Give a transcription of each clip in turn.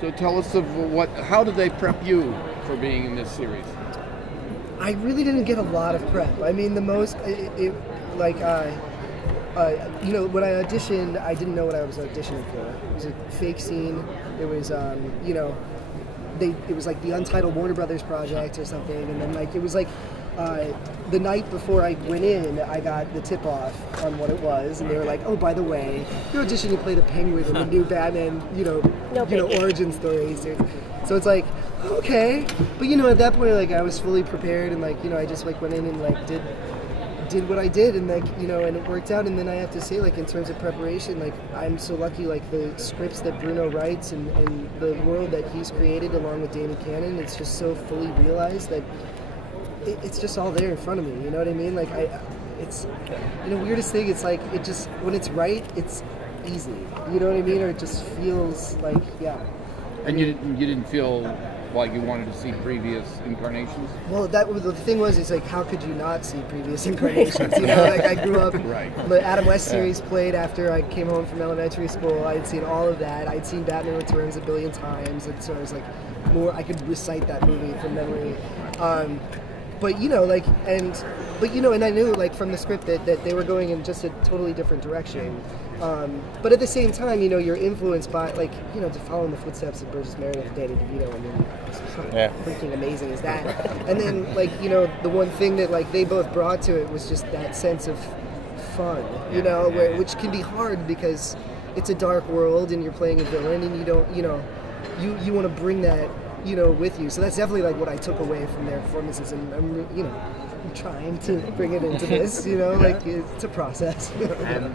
So tell us of how did they prep you for being in this series? I really didn't get a lot of prep. I mean, the most, when I auditioned, I didn't know what I was auditioning for. It was a fake scene. It was, it was like the Untitled Warner Brothers project or something, and then it was the night before I went in, I got the tip-off on what it was, and they were like, "Oh, by the way, you're auditioning to play the Penguin in the new Batman, origin story." So it's like, okay, but at that point, I was fully prepared, and I just went in and did what I did, and and it worked out. And then I have to say, in terms of preparation, I'm so lucky. The scripts that Bruno writes and the world that he's created along with Danny Cannon, it's just so fully realized that it's just all there in front of me. You know what I mean? It's weirdest thing. It's it just when it's right, it's easy. You know what I mean? Or it just feels And you didn't feel like you wanted to see previous incarnations? Well, the thing was, how could you not see previous incarnations? I grew up, right. The Adam West series played after I came home from elementary school. I'd seen all of that. I'd seen Batman Returns a billion times, and so I was I could recite that movie from memory. But and I knew from the script that they were going in just a totally different direction. But at the same time, you're influenced by to follow in the footsteps of Burgess Meredith and Danny DeVito. I mean, how freaking amazing is that? And then the one thing that they both brought to it was just that sense of fun, which can be hard because it's a dark world and you're playing a villain and you don't, you want to bring that with you. So that's definitely what I took away from their performances, and I'm trying to bring it into this, it's a process.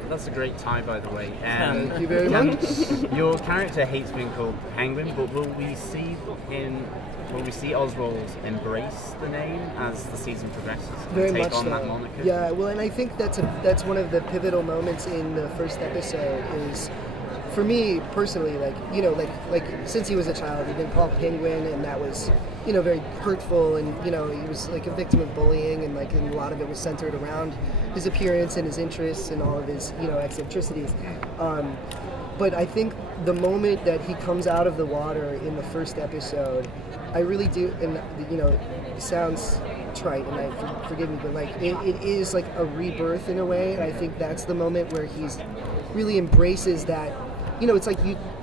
That's a great tie, by the way. Thank you very much. Your character hates being called Penguin, but will we see Oswald embrace the name as the season progresses? Very take much on so. That moniker? Yeah, well, and I think that's one of the pivotal moments in the first episode is, for me personally, since he was a child, he'd been called Penguin, and that was, very hurtful, and, he was a victim of bullying, and and a lot of it was centered around his appearance and his interests and all of his, eccentricities. But I think the moment that he comes out of the water in the first episode, I really do, and, it sounds trite, and forgive me, but it is a rebirth in a way, and I think that's the moment where he's really embraces that. It's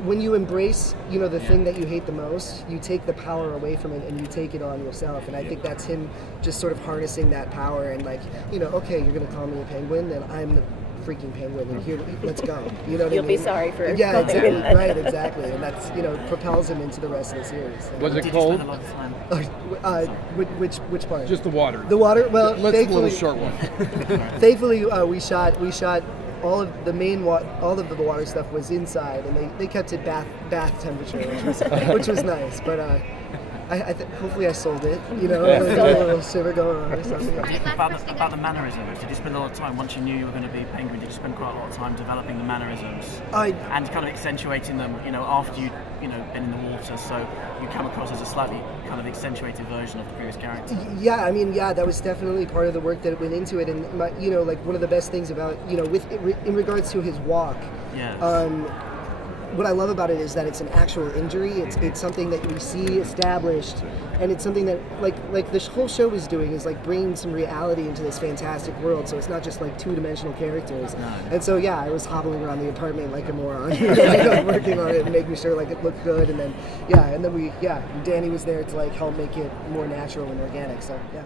when you embrace, the thing that you hate the most, you take the power away from it and you take it on yourself. And I think that's him just sort of harnessing that power and okay, you're going to call me a penguin, then I'm the freaking penguin, and here, let's go. You know what I mean? You'll be sorry for exactly, right, exactly. And that's, propels him into the rest of the series. So. Was it cold? Which part? Just the water. The water? Well, let's do a little short one. Thankfully, we shot all of the all of the water stuff was inside, and they kept it bath temperature, which was nice. But hopefully I sold it. A little shiver going on or something. About the mannerisms, did you spend a lot of time once you knew you were going to be a penguin? Did you spend quite a lot of time developing the mannerisms and kind of accentuating them? After you been in the water, so you come across as a slightly kind of accentuated version of the previous character. Yeah, I mean, that was definitely part of the work that went into it, and one of the best things about in regards to his walk. Yes. What I love about it is that it's an actual injury. It's something that we see established, and it's something that like this whole show is doing is bringing some reality into this fantastic world. So it's not just two-dimensional characters. No. And so I was hobbling around the apartment like a moron, working on it and making sure it looked good. And then Danny was there to help make it more natural and organic. So yeah.